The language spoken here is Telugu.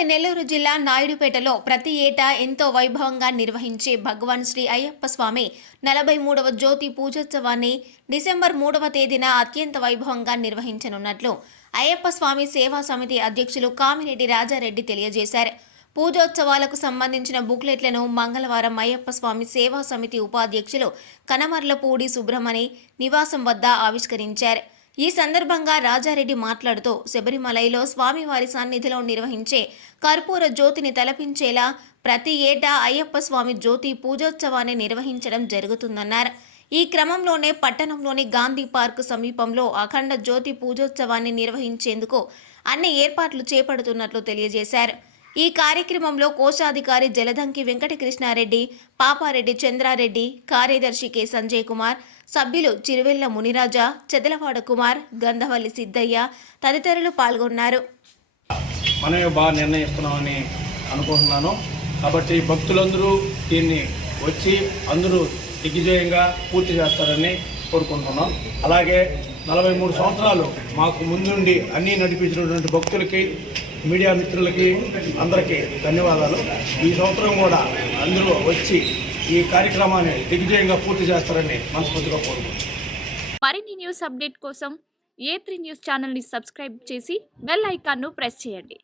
ఉమ్మడి నెల్లూరు జిల్లా నాయుడుపేటలో ప్రతి ఏటా ఎంతో వైభవంగా నిర్వహించే భగవాన్ శ్రీ అయ్యప్ప స్వామి 43వ జ్యోతి పూజోత్సవాన్ని డిసెంబర్ 3వ తేదీన అత్యంత వైభవంగా నిర్వహించనున్నట్లు అయ్యప్ప స్వామి సేవా సమితి అధ్యక్షులు కామిరెడ్డి రాజారెడ్డి తెలియజేశారు. పూజోత్సవాలకు సంబంధించిన బుక్లెట్లను మంగళవారం అయ్యప్ప స్వామి సేవా సమితి ఉపాధ్యక్షులు కనమర్లపూడి సుబ్రహ్మణి నివాసం వద్ద ఆవిష్కరించారు. ఈ సందర్భంగా రాజారెడ్డి మాట్లాడుతూ శబరిమలైలో స్వామివారి సన్నిధిలో నిర్వహించే కర్పూర జ్యోతిని తలపించేలా ప్రతి ఏటా అయ్యప్ప స్వామి జ్యోతి పూజోత్సవాన్ని నిర్వహించడం జరుగుతుందన్నారు. ఈ క్రమంలోనే పట్టణంలోని గాంధీ పార్కు సమీపంలో అఖండ జ్యోతి పూజోత్సవాన్ని నిర్వహించేందుకు అన్ని ఏర్పాట్లు చేపడుతున్నట్లు తెలియజేశారు. ఈ కార్యక్రమంలో కోశాధికారి జలదంకి వెంకటకృష్ణారెడ్డి, పాపారెడ్డి చంద్రారెడ్డి, కార్యదర్శి కె సంజయ్ కుమార్, సభ్యులు చిరువెల్ల మునిరాజా, చెదలవాడ కుమార్, గంధవల్లి సిద్ధయ్య తదితరులు పాల్గొన్నారు. మనమే బాగా నిర్ణయిస్తున్నామని అనుకుంటున్నాను. కాబట్టి భక్తులందరూ దీన్ని వచ్చి అందరూ దిగ్విజయంగా పూర్తి చేస్తారని కోరుకుంటున్నాం. అలాగే 43 సంవత్సరాలు మాకు ముందుండి అన్నీ నడిపించినటువంటి భక్తులకి, మీడియా మిత్రులకి అందరికీ ధన్యవాదాలు. ఈ సంవత్సరం కూడా అందరూ వచ్చి ఈ కార్యక్రమాన్ని దిగ్విజయంగా పూర్తి చేస్తారని మనస్ఫూర్తిగా కోరుకుంటున్నాను. మరిన్ని న్యూస్ అప్డేట్ కోసం A3 న్యూస్ ఛానల్ని సబ్స్క్రైబ్ చేసి బెల్ ఐకాన్ను ప్రెస్ చేయండి.